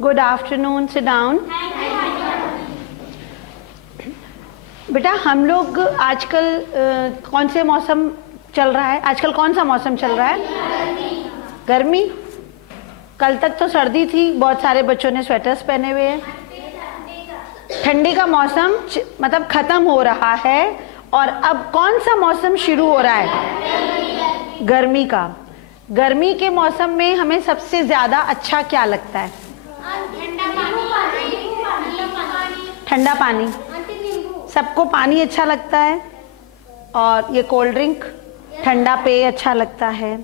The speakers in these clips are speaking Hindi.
Good afternoon, sit down. बेटा हम लोग आजकल कौन से मौसम चल रहा है? आजकल कौन सा मौसम चल रहा है? गर्मी। कल तक तो सर्दी थी, बहुत सारे बच्चों ने स्वेटर्स पहने हुए हैं। ठंडी का मौसम मतलब खत्म हो रहा है और अब कौन सा मौसम शुरू हो रहा है? गर्मी का। गर्मी के मौसम में हमें सबसे ज्यादा अच्छा क्या लगता है? ठंडा पानी। सबको पानी अच्छा लगता है और ये कोल्ड ड्रिंक, ठंडा पेय अच्छा लगता है।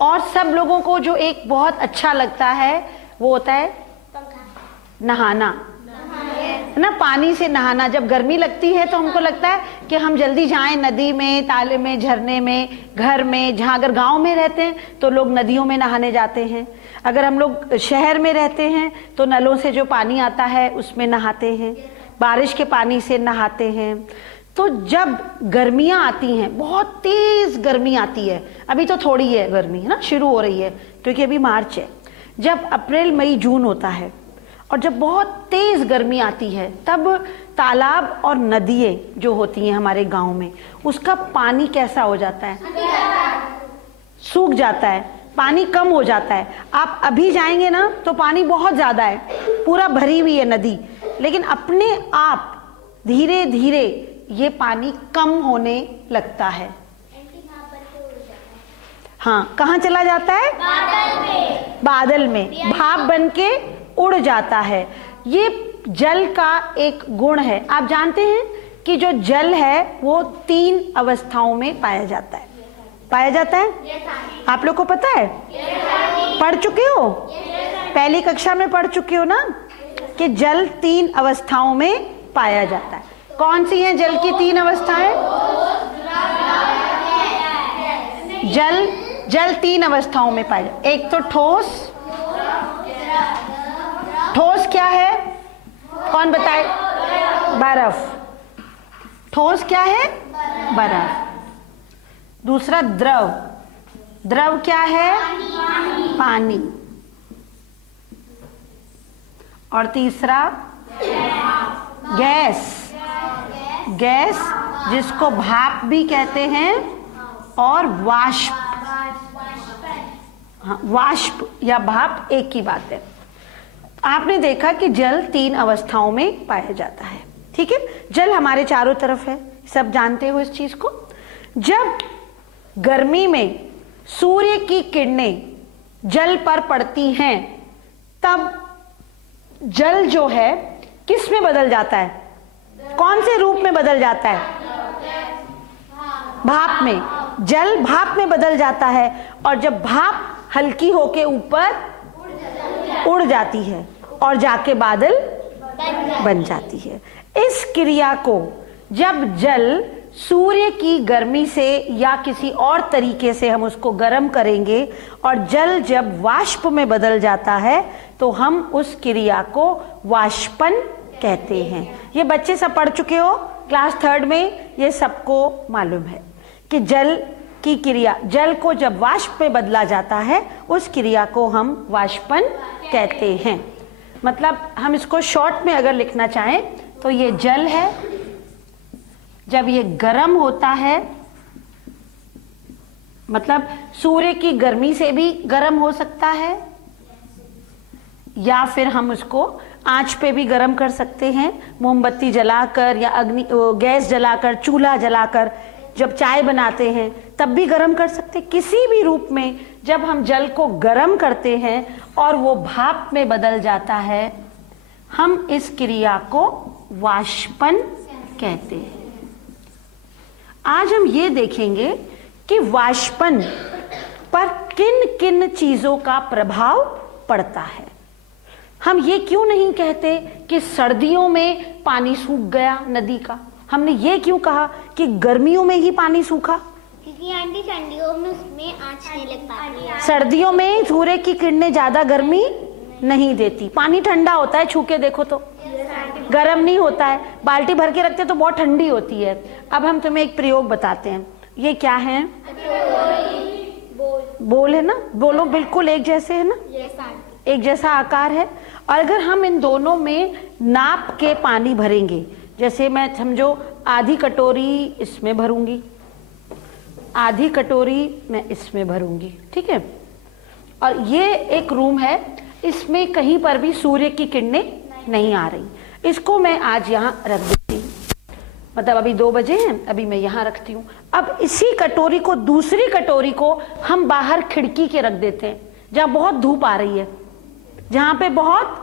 और सब लोगों को जो एक बहुत अच्छा लगता है वो होता है नहाना, ना, पानी से नहाना। जब गर्मी लगती है तो हमको लगता है कि हम जल्दी जाएं नदी में, ताले में, झरने में, घर में। जहाँ अगर गांव में रहते हैं तो लोग नदियों में नहाने जाते हैं। अगर हम लोग शहर में रहते हैं तो नलों से जो पानी आता है उसमें नहाते हैं, बारिश के पानी से नहाते हैं। तो जब गर्मियाँ आती हैं, बहुत तेज गर्मी आती है, अभी तो थोड़ी है गर्मी, है ना, शुरू हो रही है क्योंकि अभी मार्च है। जब अप्रैल मई जून होता है और जब बहुत तेज गर्मी आती है तब तालाब और नदियाँ जो होती हैं हमारे गांव में, उसका पानी कैसा हो जाता है? सूख जाता है, पानी कम हो जाता है। आप अभी जाएंगे ना तो पानी बहुत ज्यादा है, पूरा भरी हुई है नदी, लेकिन अपने आप धीरे धीरे ये पानी कम होने लगता है। हाँ, कहाँ चला जाता है? बादल में। बादल में भाप बन के उड़ जाता है। ये जल का एक गुण है। आप जानते हैं कि जो जल है वो 3 अवस्थाओं में पाया जाता है। पाया जाता है? आप लोग को पता है? पढ़ चुके हो? पहली कक्षा में पढ़ चुके हो ना कि जल 3 अवस्थाओं में पाया जाता है। कौन सी हैं जल की 3 अवस्थाएं? जल 3 अवस्थाओं में पाया जाता है। एक तो ठोस। ठोस क्या है? कौन बताए? बर्फ। ठोस क्या है? बर्फ। दूसरा द्रव। द्रव क्या है? पानी। और तीसरा गैस। गैस जिसको भाप भी कहते हैं और वाष्प। हाँ, वाष्प या भाप एक ही बात है। आपने देखा कि जल 3 अवस्थाओं में पाया जाता है, ठीक है? जल हमारे चारों तरफ है, सब जानते हो इस चीज को। जब गर्मी में सूर्य की किरणें जल पर पड़ती हैं तब जल जो है किस में बदल जाता है? कौन से रूप में बदल जाता है? भाप में। जल भाप में बदल जाता है और जब भाप हल्की होके ऊपर उड़ जाती है और जाके बादल बन जाती है। इस क्रिया को जब जल सूर्य की गर्मी से या किसी और तरीके से हम उसको गर्म करेंगे और जल जब वाष्प में बदल जाता है तो हम उस क्रिया को वाष्पन कहते हैं। ये बच्चे सब पढ़ चुके हो क्लास 3 में, ये सबको मालूम है कि जल की क्रिया, जल को जब वाष्प में बदला जाता है उस क्रिया को हम वाष्पन कहते हैं। मतलब हम इसको शॉर्ट में अगर लिखना चाहें तो ये जल है, जब ये गर्म होता है, मतलब सूर्य की गर्मी से भी गर्म हो सकता है या फिर हम उसको आंच पे भी गर्म कर सकते हैं, मोमबत्ती जलाकर या गैस जलाकर, चूल्हा जलाकर जब चाय बनाते हैं तब भी गर्म कर सकते हैं। किसी भी रूप में जब हम जल को गर्म करते हैं और वो भाप में बदल जाता है, हम इस क्रिया को वाष्पन कहते हैं। आज हम ये देखेंगे कि वाष्पन पर किन किन चीजों का प्रभाव पड़ता है। हम ये क्यों नहीं कहते कि सर्दियों में पानी सूख गया नदी का? हमने ये क्यों कहा कि गर्मियों में ही पानी सूखा? क्योंकि आंटी ठंडियों में उसमें आंच नहीं लग पाती है। सर्दियों में सूर्य की किरणें ज्यादा गर्मी नहीं देती, पानी ठंडा होता है, छू के देखो तो गर्म नहीं होता है। बाल्टी भर के रखते तो बहुत ठंडी होती है। अब हम तुम्हें एक प्रयोग बताते हैं। ये क्या है? बोल है ना? बोलो बिल्कुल एक जैसे है ना, एक जैसा आकार है। और अगर हम इन दोनों में नाप के पानी भरेंगे, जैसे मैं समझो आधी कटोरी इसमें भरूंगी, आधी कटोरी मैं इसमें भरूंगी, ठीक है। और ये एक रूम है, इसमें कहीं पर भी सूर्य की किरणें नहीं आ रही, इसको मैं आज यहाँ रख देती हूँ। मतलब अभी 2 बजे हैं, अभी मैं यहाँ रखती हूँ। अब इसी कटोरी को, दूसरी कटोरी को हम बाहर खिड़की के रख देते हैं, जहाँ बहुत धूप आ रही है, जहाँ पे बहुत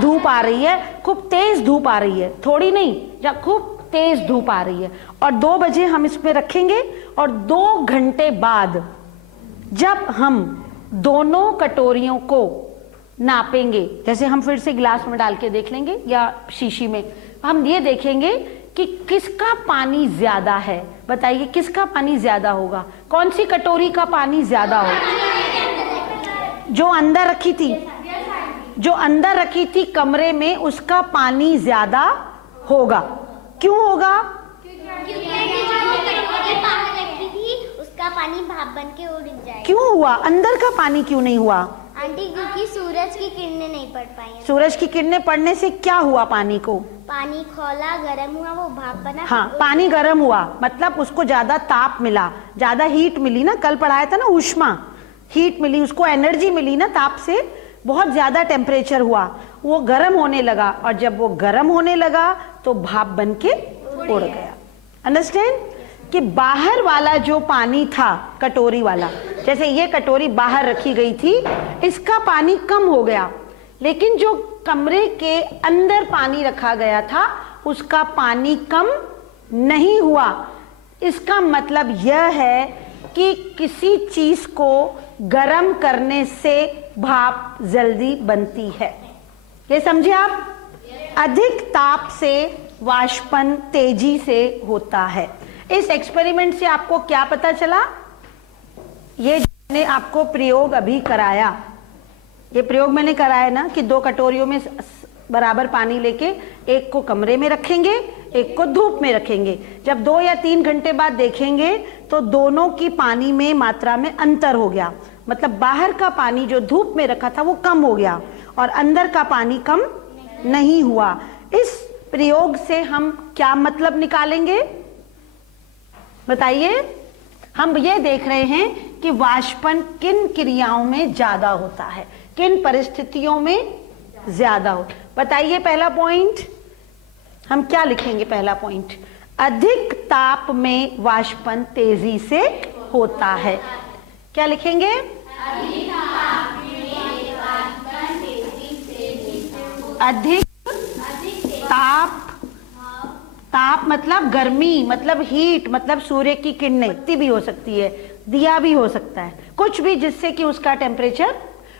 धूप आ रही है, खूब तेज धूप आ रही है, थोड़ी नहीं, जहाँ खूब तेज धूप आ रही है। और 2 बजे हम इसमें रखेंगे और 2 घंटे बाद जब हम दोनों कटोरियों को नापेंगे, जैसे हम फिर से गिलास में डाल के देख लेंगे या शीशी में, हम ये देखेंगे कि किसका पानी ज्यादा है। बताइए किसका पानी ज्यादा होगा, कौन सी कटोरी का पानी ज्यादा होगा? जो अंदर रखी थी, जो अंदर रखी थी कमरे में, उसका पानी ज्यादा होगा। क्यों होगा? क्योंकि जो कटोरी बाहर रखी थी उसका पानी भाप बन के उड़ जाएगा। क्यों हुआ? अंदर का पानी क्यों नहीं हुआ? आंटी क्योंकि सूरज की किरणें नहीं पड़ पाई। सूरज की किरणें पड़ने से क्या हुआ पानी को? पानी खौला गर्म हुआ, वो भाप बना। हाँ, पानी गर्म हुआ मतलब उसको ज्यादा ताप मिला, ज्यादा हीट मिली ना, कल पढ़ाया था ना, ऊष्मा, हीट मिली, उसको एनर्जी मिली ना, ताप से बहुत ज्यादा टेम्परेचर हुआ, वो गर्म होने लगा, और जब वो गर्म होने लगा तो भाप बन के उड़ गया। अंडरस्टैंड? कि बाहर वाला जो पानी था, कटोरी वाला, जैसे ये कटोरी बाहर रखी गई थी, इसका पानी कम हो गया, लेकिन जो कमरे के अंदर पानी रखा गया था उसका पानी कम नहीं हुआ। इसका मतलब यह है कि किसी चीज को गर्म करने से भाप जल्दी बनती है। ये समझे आप? अधिक ताप से वाष्पन तेजी से होता है। इस एक्सपेरिमेंट से आपको क्या पता चला? ये मैंने आपको प्रयोग अभी कराया, ये प्रयोग मैंने कराया ना, कि 2 कटोरियों में बराबर पानी लेके एक को कमरे में रखेंगे, एक को धूप में रखेंगे। जब 2 या 3 घंटे बाद देखेंगे तो दोनों की पानी में मात्रा में अंतर हो गया, मतलब बाहर का पानी जो धूप में रखा था वो कम हो गया और अंदर का पानी कम नहीं हुआ। इस प्रयोग से हम क्या मतलब निकालेंगे? बताइए। हम ये देख रहे हैं कि वाष्पन किन क्रियाओं में ज्यादा होता है, किन परिस्थितियों में ज्यादा हो। बताइए पहला पॉइंट हम क्या लिखेंगे? पहला पॉइंट, अधिक ताप में वाष्पन तेजी से होता है। क्या लिखेंगे? अधिक ताप में वाष्पन तेजी से। अधिक ताप, ताप मतलब गर्मी, मतलब हीट, मतलब सूर्य की किरणें, बत्ती भी हो सकती है, दिया भी हो सकता है, कुछ भी जिससे कि उसका टेम्परेचर,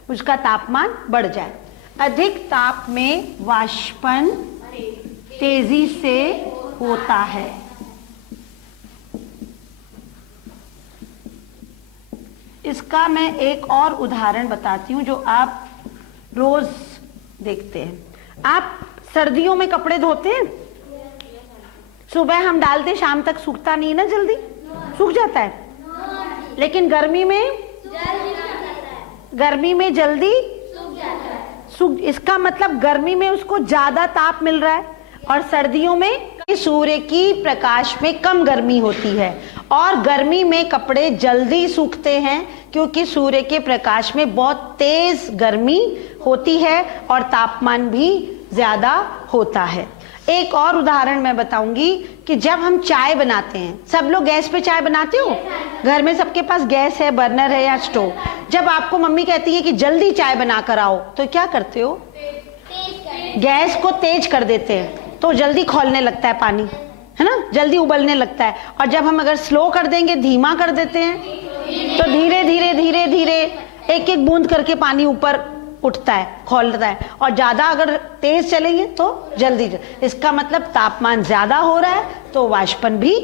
उसका तापमान बढ़ जाए। अधिक ताप में वाष्पन तेजी से होता है। इसका मैं एक और उदाहरण बताती हूँ जो आप रोज देखते हैं। आप सर्दियों में कपड़े धोते हैं, सुबह हम डालते, शाम तक सूखता नहीं ना, जल्दी सूख जाता है, लेकिन गर्मी में जल्दी सूख। इसका मतलब गर्मी में उसको ज्यादा ताप मिल रहा है और सर्दियों में सूर्य की प्रकाश में कम गर्मी होती है, और गर्मी में कपड़े जल्दी सूखते हैं क्योंकि सूर्य के प्रकाश में बहुत तेज गर्मी होती है और तापमान भी ज्यादा होता है। एक और उदाहरण मैं बताऊंगी कि जब हम चाय बनाते हैं, सब लोग गैस पे चाय बनाते हो, घर में सबके पास गैस है, बर्नर है या स्टोव। जब आपको मम्मी कहती है कि जल्दी चाय बना कर आओ, तो क्या करते हो? गैस को तेज कर देते हैं, तो जल्दी खौलने लगता है पानी, है ना, जल्दी उबलने लगता है। और जब हम अगर स्लो कर देंगे, धीमा कर देते हैं, तो धीरे धीरे धीरे धीरे एक एक बूंद करके पानी ऊपर उठता है, खौलता है। और ज्यादा अगर तेज चलेंगे तो जल्दी। इसका मतलब तापमान ज्यादा हो रहा है तो वाष्पन भी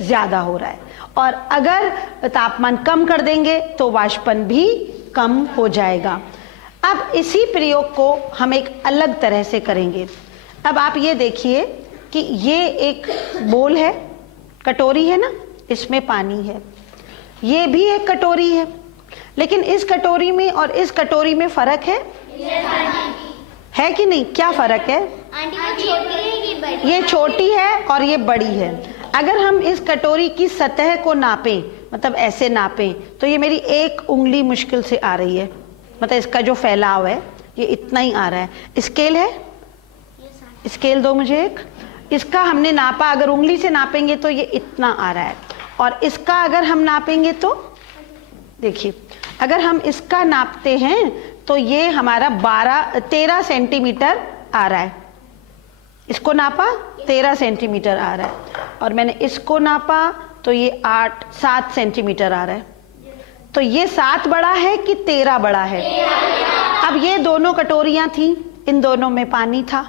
ज्यादा हो रहा है, और अगर तापमान कम कर देंगे तो वाष्पन भी कम हो जाएगा। अब इसी प्रयोग को हम एक अलग तरह से करेंगे। अब आप ये देखिए कि ये एक बोल है, कटोरी है ना, इसमें पानी है, ये भी एक कटोरी है, लेकिन इस कटोरी में और इस कटोरी में फर्क है? है कि नहीं? क्या फर्क है? आंटी वो छोटी है कि बड़ी? ये छोटी है और ये बड़ी है। अगर हम इस कटोरी की सतह को नापें, मतलब ऐसे नापें, तो ये मेरी 1 उंगली मुश्किल से आ रही है, मतलब इसका जो फैलाव है ये इतना ही आ रहा है। स्केल है, स्केल दो मुझे एक। इसका हमने नापा, अगर उंगली से नापेंगे तो ये इतना आ रहा है, और इसका अगर हम नापेंगे तो देखिए, अगर हम इसका नापते हैं तो ये हमारा 13 सेंटीमीटर आ रहा है। इसको नापा 13 सेंटीमीटर आ रहा है, और मैंने इसको नापा तो ये 7 सेंटीमीटर आ रहा है। तो ये 7 बड़ा है कि 13 बड़ा है? अब ये दोनों कटोरियां थी, इन दोनों में पानी था,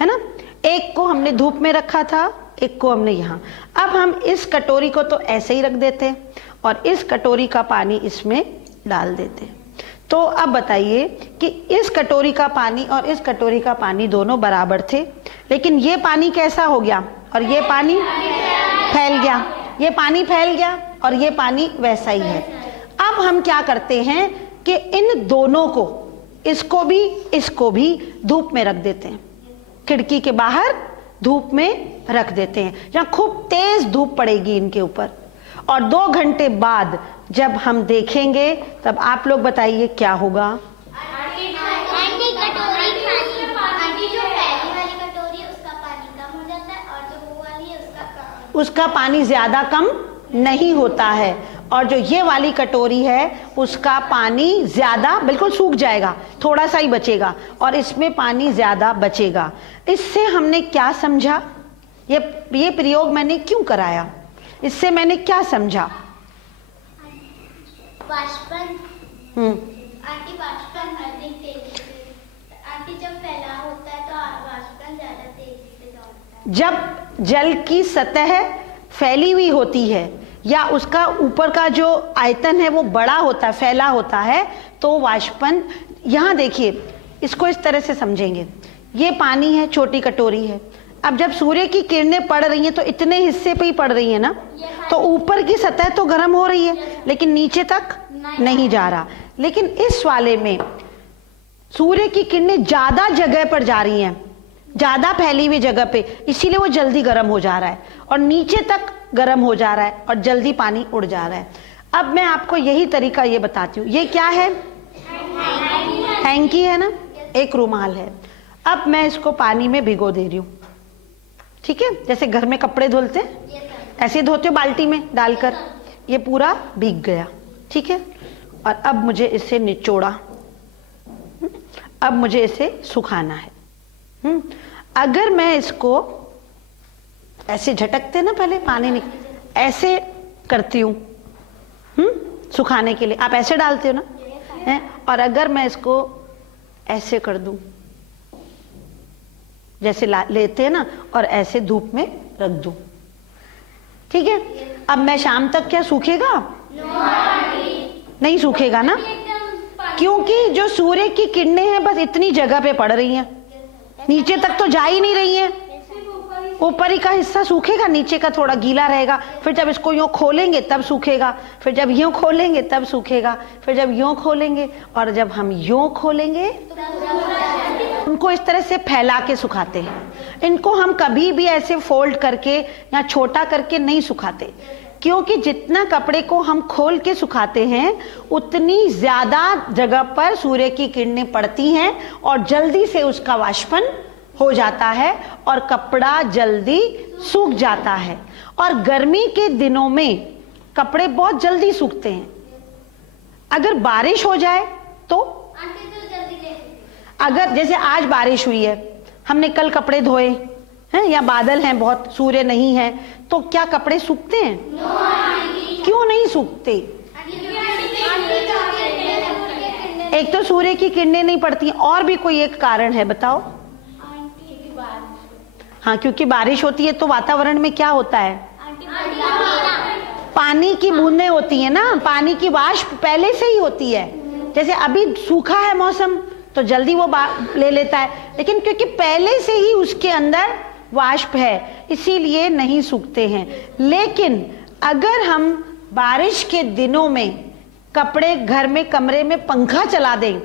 है ना? एक को हमने धूप में रखा था, एक को हमने यहाँ। अब हम इस कटोरी को तो ऐसे ही रख देते और इस कटोरी का पानी इसमें डाल देते। तो अब बताइए कि इस कटोरी का पानी और इस कटोरी का पानी दोनों बराबर थे, लेकिन ये पानी कैसा हो गया और ये पानी फैल गया, ये पानी फैल गया और ये पानी वैसा ही है। अब हम क्या करते हैं कि इन दोनों को, इसको भी धूप में रख देते हैं, खिड़की के बाहर धूप में रख देते हैं, जहाँ खूब तेज धूप पड़ेगी इनके ऊपर। और 2 घंटे बाद जब हम देखेंगे तब आप लोग बताइए क्या होगा? आंटी कटोरी खाली, आंटी जो पहली वाली कटोरी है उसका पानी कम हो जाता है, और जो वो वाली है उसका पानी ज्यादा कम नहीं होता है, और जो ये वाली कटोरी है उसका पानी ज्यादा, बिल्कुल सूख जाएगा, थोड़ा सा ही बचेगा, और इसमें पानी ज्यादा बचेगा। इससे हमने क्या समझा? ये प्रयोग मैंने क्यों कराया? इससे मैंने क्या समझा? वाष्पन। आंटी वाष्पन अधिक तेजी से, आंटी जब फैलाव होता है तो वाष्पन ज्यादा तेजी से दौड़ता है। जब जल की सतह फैली हुई होती है या उसका ऊपर का जो आयतन है वो बड़ा होता है, फैला होता है, तो वाष्पन, यहाँ देखिए, इसको इस तरह से समझेंगे। ये पानी है, छोटी कटोरी है। अब जब सूर्य की किरणें पड़ रही हैं तो इतने हिस्से पे ही पड़ रही है ना, तो ऊपर की सतह तो गर्म हो रही है लेकिन नीचे तक नहीं जा रहा। लेकिन इस वाले में सूर्य की किरणें ज्यादा जगह पर जा रही हैं, ज्यादा फैली हुई जगह पे, इसीलिए वो जल्दी गर्म हो जा रहा है और नीचे तक गर्म हो जा रहा है और जल्दी पानी उड़ जा रहा है। अब मैं आपको यही तरीका ये बताती हूँ। ये क्या है? हैंकी है ना, एक रुमाल है। अब मैं इसको पानी में भिगो दे रही हूँ, ठीक है? जैसे घर में कपड़े धुलते हैं ऐसे धोते हो, बाल्टी में डालकर। ये पूरा भीग गया, ठीक है? और अब मुझे इसे निचोड़ा, अब मुझे इसे सुखाना है। अगर मैं इसको ऐसे झटकते ना, पहले पानी ऐसे करती हूँ सुखाने के लिए, आप ऐसे डालते हो ना, है? और अगर मैं इसको ऐसे कर दूं, जैसे लेते हैं ना, और ऐसे धूप में रख दूं, ठीक है? अब मैं शाम तक, क्या सूखेगा? नहीं सूखेगा ना, क्योंकि जो सूर्य की किरणें हैं बस इतनी जगह पे पड़ रही हैं, नीचे तक तो जा ही नहीं रही हैं। ऊपरी का हिस्सा सूखेगा, नीचे का थोड़ा गीला रहेगा। फिर जब इसको यूं खोलेंगे तब सूखेगा, फिर जब यूं खोलेंगे तब सूखेगा, फिर जब यूं खोलेंगे, और जब हम यूं खोलेंगे, उनको इस तरह से फैला के सुखाते हैं। इनको हम कभी भी ऐसे फोल्ड करके या छोटा करके नहीं सुखाते, क्योंकि जितना कपड़े को हम खोल के सुखाते हैं उतनी ज्यादा जगह पर सूर्य की किरणें पड़ती हैं और जल्दी से उसका वाष्पन हो जाता है और कपड़ा जल्दी सूख जाता है। और गर्मी के दिनों में कपड़े बहुत जल्दी सूखते हैं। अगर बारिश हो जाए तो अगर जैसे आज बारिश हुई है, हमने कल कपड़े धोए हैं, या बादल हैं बहुत, सूर्य नहीं है, तो क्या कपड़े सूखते हैं? क्यों नहीं सूखते? एक तो सूर्य की किरणें नहीं पड़ती, और भी कोई एक कारण है, बताओ? हाँ, क्योंकि बारिश होती है तो वातावरण में क्या होता है? पानी की बूंदें होती है ना, पानी की वाष्प पहले से ही होती है। जैसे अभी सूखा है मौसम तो जल्दी वो ले लेता है, लेकिन क्योंकि पहले से ही उसके अंदर वाष्प है इसीलिए नहीं सूखते हैं। लेकिन अगर हम बारिश के दिनों में कपड़े घर में, कमरे में पंखा चला दें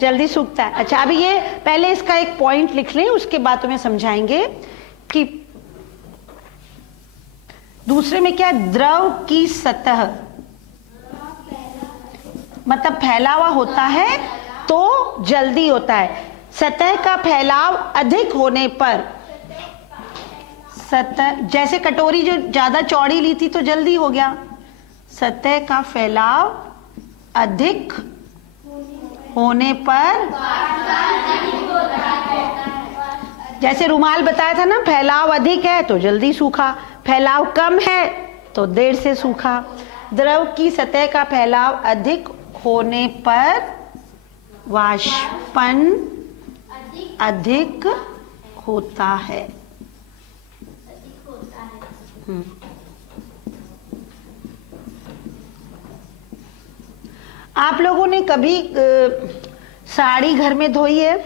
जल्दी सूखता है। अच्छा, अभी ये पहले इसका एक पॉइंट लिख लें, उसके बाद तुम्हें समझाएंगे कि दूसरे में क्या, द्रव की सतह मतलब फैला हुआ होता है तो जल्दी होता है। सतह का फैलाव अधिक होने पर, सतह जैसे कटोरी जो ज्यादा चौड़ी ली थी तो जल्दी हो गया। सतह का फैलाव अधिक होने पर, जैसे रुमाल बताया था ना, फैलाव अधिक है तो जल्दी सूखा, फैलाव कम है तो देर से सूखा। द्रव की सतह का फैलाव अधिक होने पर वाष्पन अधिक होता है। आप लोगों ने कभी साड़ी घर में धोई है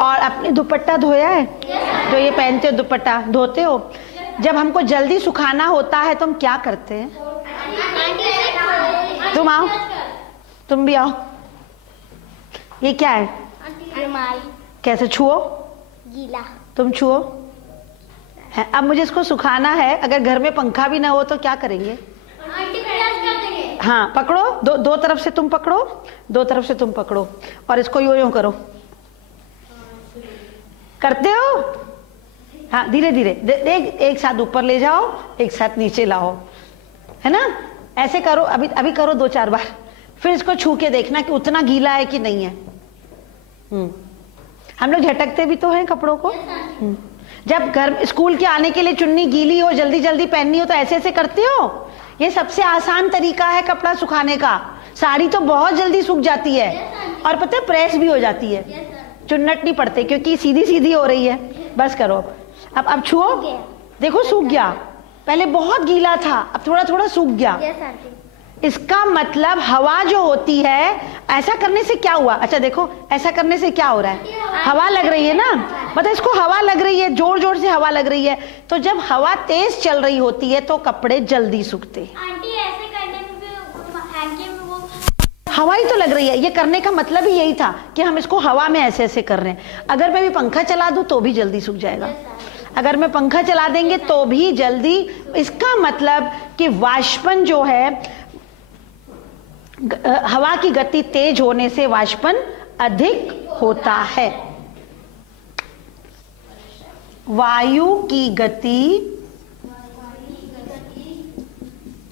और अपने दुपट्टा धोया है? जो ये पहनते हो दुपट्टा धोते हो, जब हमको जल्दी सुखाना होता है तो हम क्या करते हैं? तुम आओ, तुम भी आओ। ये क्या है? रुमाल। कैसे छुओ? गीला। तुम छुओ है। अब मुझे इसको सुखाना है, अगर घर में पंखा भी ना हो तो क्या करेंगे? हाँ, पकड़ो, दो तरफ से तुम पकड़ो, दो तरफ से तुम पकड़ो और इसको यूं यूं करो। करते हो? हाँ, धीरे धीरे, एक साथ ऊपर ले जाओ, एक साथ नीचे लाओ, है ना? ऐसे करो, अभी करो 2-4 बार, फिर इसको छू के देखना कि उतना गीला है कि नहीं है। हम लोग झटकते भी तो हैं कपड़ों को। जब घर स्कूल के आने के लिए चुन्नी गीली हो, जल्दी जल्दी पहननी हो तो ऐसे ऐसे करते हो। ये सबसे आसान तरीका है कपड़ा सुखाने का। साड़ी तो बहुत जल्दी सूख जाती है और पता है प्रेस भी हो जाती है, चुन्नट नहीं पड़ते क्योंकि सीधी सीधी हो रही है। बस करो, अब छुओ, देखो सूख गया। पहले बहुत गीला था, अब थोड़ा थोड़ा सूख गया। इसका मतलब हवा जो होती है, ऐसा करने से क्या हुआ? अच्छा देखो, ऐसा करने से क्या हो रहा है? हवा लग रही है ना, मतलब इसको हवा लग रही है, जोर जोर से हवा लग रही है। तो जब हवा तेज चल रही होती है तो कपड़े जल्दी सूखते हैं। आंटी ऐसे करने में भी हैंकी में वो हवा ही तो लग रही है। ये करने का मतलब ही यही था कि हम इसको हवा में ऐसे ऐसे कर रहे हैं। अगर मैं भी पंखा चला दूं तो भी जल्दी सूख जाएगा। अगर मैं पंखा चला देंगे तो भी जल्दी। इसका मतलब कि वाष्पन जो है, हवा की गति तेज होने से वाष्पन अधिक होता है। वायु की गति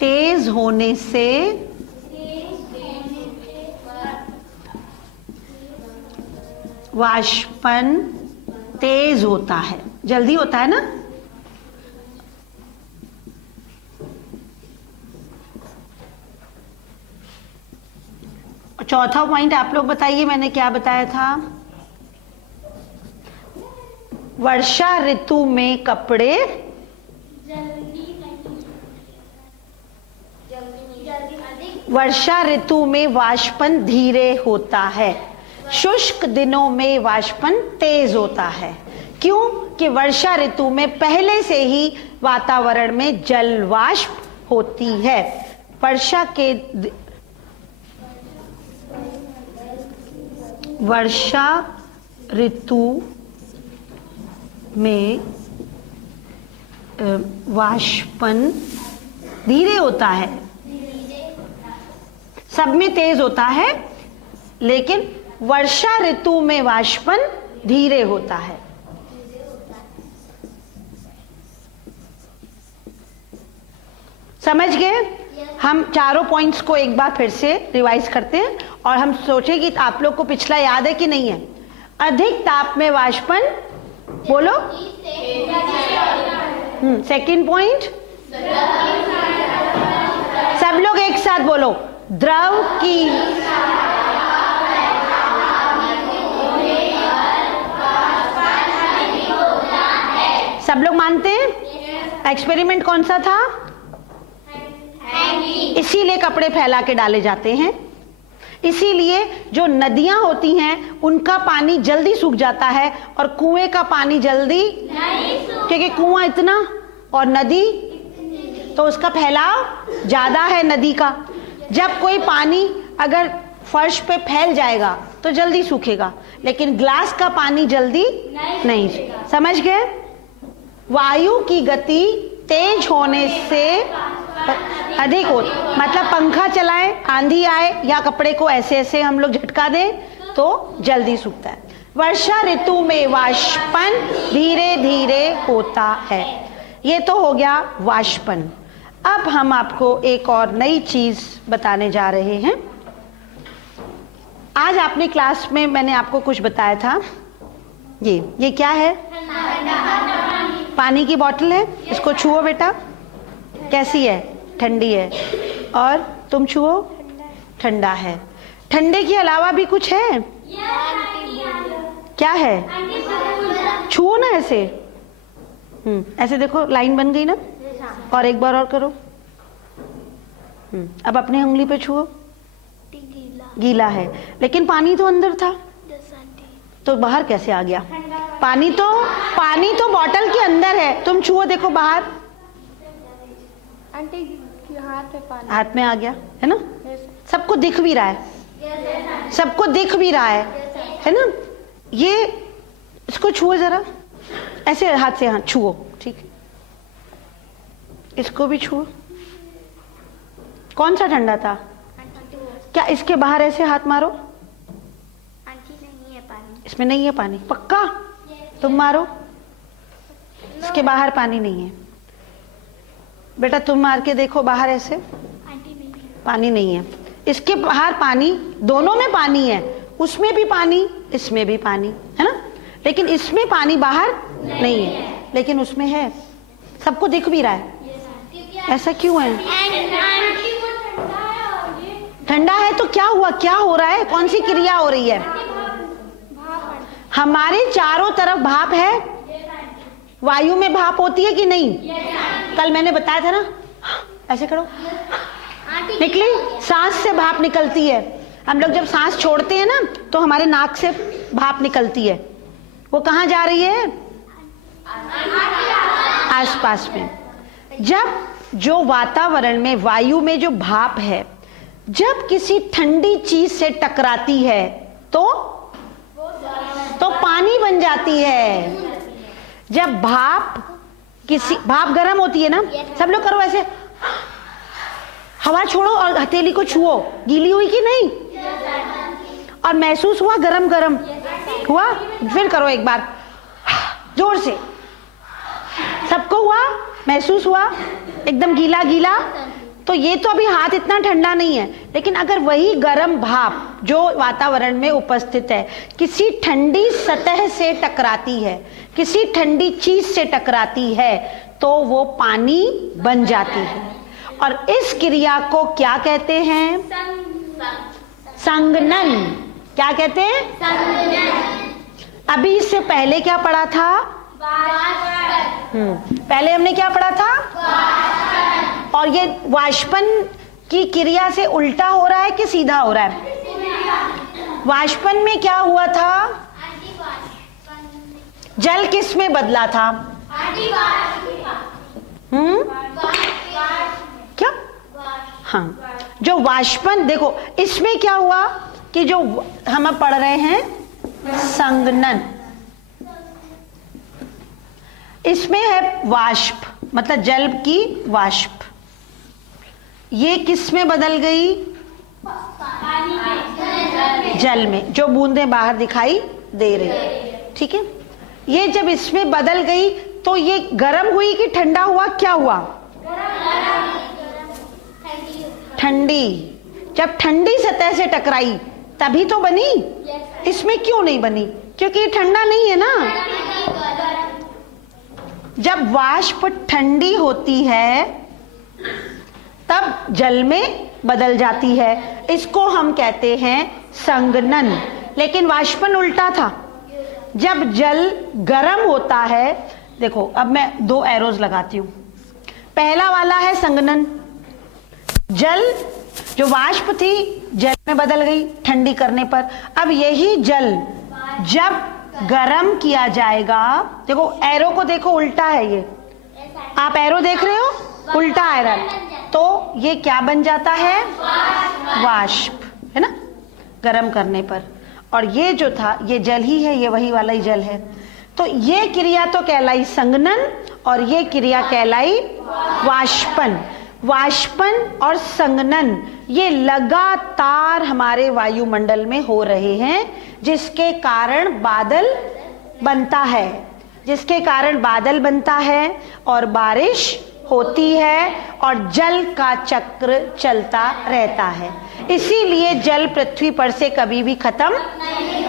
तेज होने से वाष्पन तेज होता है, जल्दी होता है ना। चौथा पॉइंट आप लोग बताइए, मैंने क्या बताया था? वर्षा ऋतु में कपड़े वर्षा ऋतु में वाष्पन धीरे होता है, शुष्क दिनों में वाष्पन तेज होता है। क्यों? कि वर्षा ऋतु में पहले से ही वातावरण में जल वाष्प होती है। वर्षा ऋतु में वाष्पन धीरे होता है, सब में तेज होता है, लेकिन वर्षा ऋतु में वाष्पन धीरे होता है। समझ गए? हम चारों पॉइंट्स को एक बार फिर से रिवाइज करते हैं और हम सोचें कि आप लोग को पिछला याद है कि नहीं है। अधिक ताप में वाष्पन, बोलो। सेकंड पॉइंट, सब लोग एक साथ बोलो, द्रव की सब लोग मानते हैं? एक्सपेरिमेंट कौन सा था? इसीलिए कपड़े फैला के डाले जाते हैं। इसीलिए जो नदियां होती हैं उनका पानी जल्दी सूख जाता है और कुएं का पानी जल्दी नहीं, क्योंकि कुआं इतना और नदी तो उसका फैलाव ज्यादा है नदी का। जब कोई पानी अगर फर्श पे फैल जाएगा तो जल्दी सूखेगा, लेकिन ग्लास का पानी जल्दी नहीं। समझ गए? वायु की गति तेज होने से अधिक हो, मतलब पंखा चलाएं, आंधी आए या कपड़े को ऐसे ऐसे हम लोग झटका दें तो जल्दी सूखता है। वर्षा ऋतु में वाष्पन धीरे धीरे होता है। ये तो हो गया वाष्पन। अब हम आपको एक और नई चीज बताने जा रहे हैं। आज आपने क्लास में मैंने आपको कुछ बताया था। ये क्या है? पानी की बोतल है। इसको छुओ बेटा, कैसी है? ठंडी है। और तुम छुओ, ठंडा है। ठंडे के अलावा भी कुछ है? क्या है? छुओ ना ऐसे। ऐसे देखो, लाइन बन गई ना। और एक बार और करो। अब अपनी उंगली पे छुओ, गीला है, लेकिन पानी तो अंदर था, तो बाहर कैसे आ गया? पानी तो बोतल के अंदर है। तुम छुओ, देखो बाहर। आंटी हाथ में पानी, हाथ में आ गया है ना। सबको दिख भी रहा है, सबको दिख भी रहा है ना। ये इसको छुओ जरा, ऐसे हाथ से, हाथ छुओ, ठीक है। इसको भी छुओ। कौन सा ठंडा था? क्या इसके बाहर ऐसे हाथ मारो? आंटी नहीं है पानी, इसमें नहीं है पानी, पक्का? तुम मारो, इसके बाहर पानी नहीं है। बेटा तुम मार के देखो बाहर ऐसे। आंटी नहीं है, पानी नहीं है। इसके बाहर पानी, दोनों में पानी है। उसमें भी पानी, इसमें भी पानी है ना, लेकिन इसमें पानी बाहर नहीं है, लेकिन उसमें है। सबको दिख भी रहा है। ऐसा क्यों है? ठंडा है तो क्या हुआ? क्या हो रहा है? कौन सी क्रिया हो रही है? हमारे चारों तरफ भाप है। वायु में भाप होती है कि नहीं? कल मैंने बताया था ना, ऐसे करो, निकली। सांस से भाप निकलती है। हम लोग जब सांस छोड़ते हैं ना तो हमारे नाक से भाप निकलती है। वो कहाँ जा रही है? आसपास में। जब जो वातावरण में, वायु में जो भाप है, जब किसी ठंडी चीज से टकराती है तो पानी बन जाती है। जब भाप गर्म होती है ना, सब लोग करो ऐसे, हवा छोड़ो और हथेली को छुओ, गीली हुई कि नहीं? और महसूस हुआ गरम गरम हुआ? फिर करो एक बार जोर से। सबको हुआ? महसूस हुआ एकदम गीला गीला? तो ये तो अभी हाथ इतना ठंडा नहीं है, लेकिन अगर वही गर्म भाप जो वातावरण में उपस्थित है किसी ठंडी सतह से टकराती है, किसी ठंडी चीज से टकराती है, तो वो पानी बन जाती है। और इस क्रिया को क्या कहते हैं? संघनन। क्या कहते हैं? अभी इससे पहले क्या पढ़ा था? पहले हमने क्या पढ़ा था? और ये वाष्पन की क्रिया से उल्टा हो रहा है कि सीधा हो रहा है? वाष्पन में क्या हुआ था? जल किस में बदला था? क्या? हाँ, जो वाष्पन, देखो इसमें क्या हुआ कि जो हम अब पढ़ रहे हैं संघनन, इसमें है वाष्प, मतलब जल की वाष्प। ये किस में बदल गई? जल में, जो बूंदें बाहर दिखाई दे रही, ठीक है। ये जब इसमें बदल गई तो ये गर्म हुई कि ठंडा हुआ? क्या हुआ? ठंडी। जब ठंडी सतह से टकराई तभी तो बनी। इसमें क्यों नहीं बनी? क्योंकि ये ठंडा नहीं है ना। जब वाष्प ठंडी होती है तब जल में बदल जाती है। इसको हम कहते हैं संघनन। लेकिन वाष्पन उल्टा था। जब जल गर्म होता है, देखो अब मैं दो एरोज लगाती हूं। पहला वाला है संघनन, जल जो वाष्प थी जल में बदल गई ठंडी करने पर। अब यही जल जब गरम किया जाएगा, देखो एरो को देखो, उल्टा है ये, आप एरो देख रहे हो, उल्टा आ रहा है, तो ये क्या बन जाता है? वाष्प, है ना। गर्म करने पर, और ये जो था ये जल ही है, ये वही वाला ही जल है। तो ये क्रिया तो कहलाई संघनन और ये क्रिया कहलाई वाष्पन। वाष्पन और संघनन ये लगातार हमारे वायुमंडल में हो रहे हैं, जिसके कारण बादल बनता है, जिसके कारण बादल बनता है और बारिश होती है और जल का चक्र चलता रहता है। इसीलिए जल पृथ्वी पर से कभी भी खत्म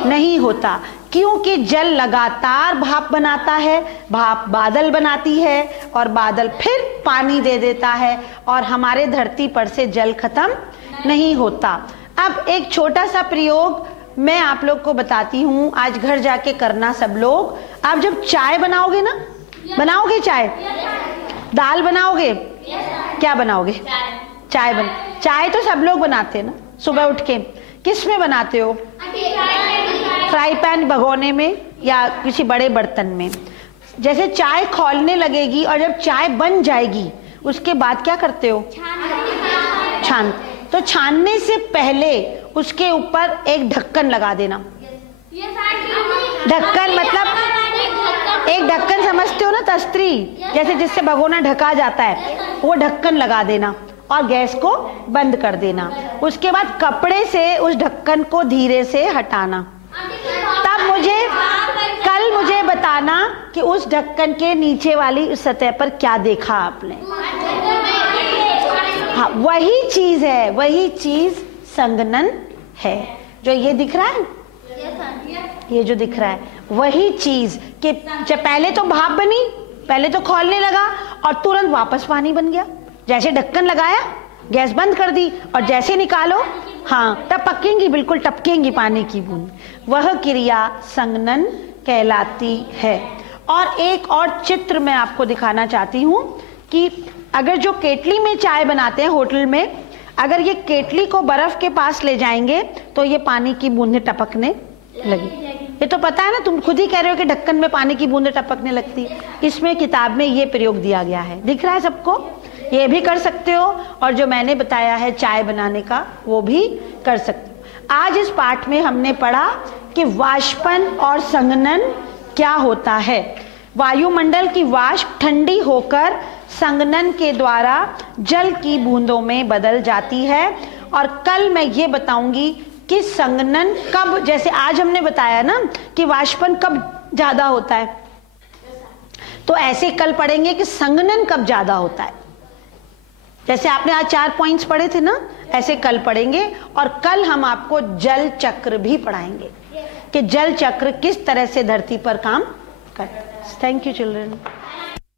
नहीं होता, क्योंकि जल लगातार भाप बनाता है, भाप बादल बनाती है और बादल फिर पानी दे देता है और हमारे धरती पर से जल खत्म नहीं होता। अब एक छोटा सा प्रयोग मैं आप लोग को बताती हूँ, आज घर जाके करना सब लोग। आप जब चाय बनाओगे ना, बनाओगे चाय, दाल बनाओगे, क्या बनाओगे? चाय तो सब लोग बनाते हैं ना, सुबह उठ के। किस में बनाते हो? फ्राई पैन, भगोने में या किसी बड़े बर्तन में। जैसे चाय खौलने लगेगी और जब चाय बन जाएगी उसके बाद क्या करते हो? छान। तो छानने से पहले उसके ऊपर एक ढक्कन लगा देना। ढक्कन मतलब एक ढक्कन समझते हो ना, तस्त्री जैसे जिससे भगोना ढका जाता है, वो ढक्कन लगा देना और गैस को बंद कर देना। उसके बाद कपड़े से उस ढक्कन को धीरे से हटाना। तब मुझे बताना कि उस ढक्कन के नीचे वाली सतह पर क्या देखा आपने। हाँ, वही चीज है, वही चीज संघनन है। जो ये दिख रहा है, ये जो दिख रहा है वही चीज कि जब पहले तो भाप बनी, पहले तो खौलने लगा और तुरंत वापस पानी बन गया। जैसे ढक्कन लगाया, गैस बंद कर दी और जैसे निकालो, हाँ, तब पकेंगी, बिल्कुल टपकेंगी पानी की बूंद। वह क्रिया संघनन कहलाती है। और एक और चित्र मैं आपको दिखाना चाहती हूँ कि अगर जो केटली में चाय बनाते हैं होटल में, अगर ये केटली को बर्फ के पास ले जाएंगे तो ये पानी की बूंदें टपकने लगी। ये तो पता है ना, तुम खुद ही कह रहे हो कि ढक्कन में पानी की बूंदें टपकने लगती है। इसमें किताब में ये प्रयोग दिया गया है, दिख रहा है सबको? ये भी कर सकते हो और जो मैंने बताया है चाय बनाने का वो भी कर सकते हो। आज इस पाठ में हमने पढ़ा कि वाष्पन और संघनन क्या होता है। वायुमंडल की वाष्प ठंडी होकर संघनन के द्वारा जल की बूंदों में बदल जाती है। और कल मैं ये बताऊंगी कि संघनन कब, जैसे आज हमने बताया ना कि वाष्पन कब ज्यादा होता है, तो ऐसे कल पढ़ेंगे कि संघनन कब ज्यादा होता है। जैसे आपने आज 4 पॉइंट्स पढ़े थे ना, ऐसे कल पढ़ेंगे। और कल हम आपको जल चक्र भी पढ़ाएंगे कि जल चक्र किस तरह से धरती पर काम करता है। Thank you children.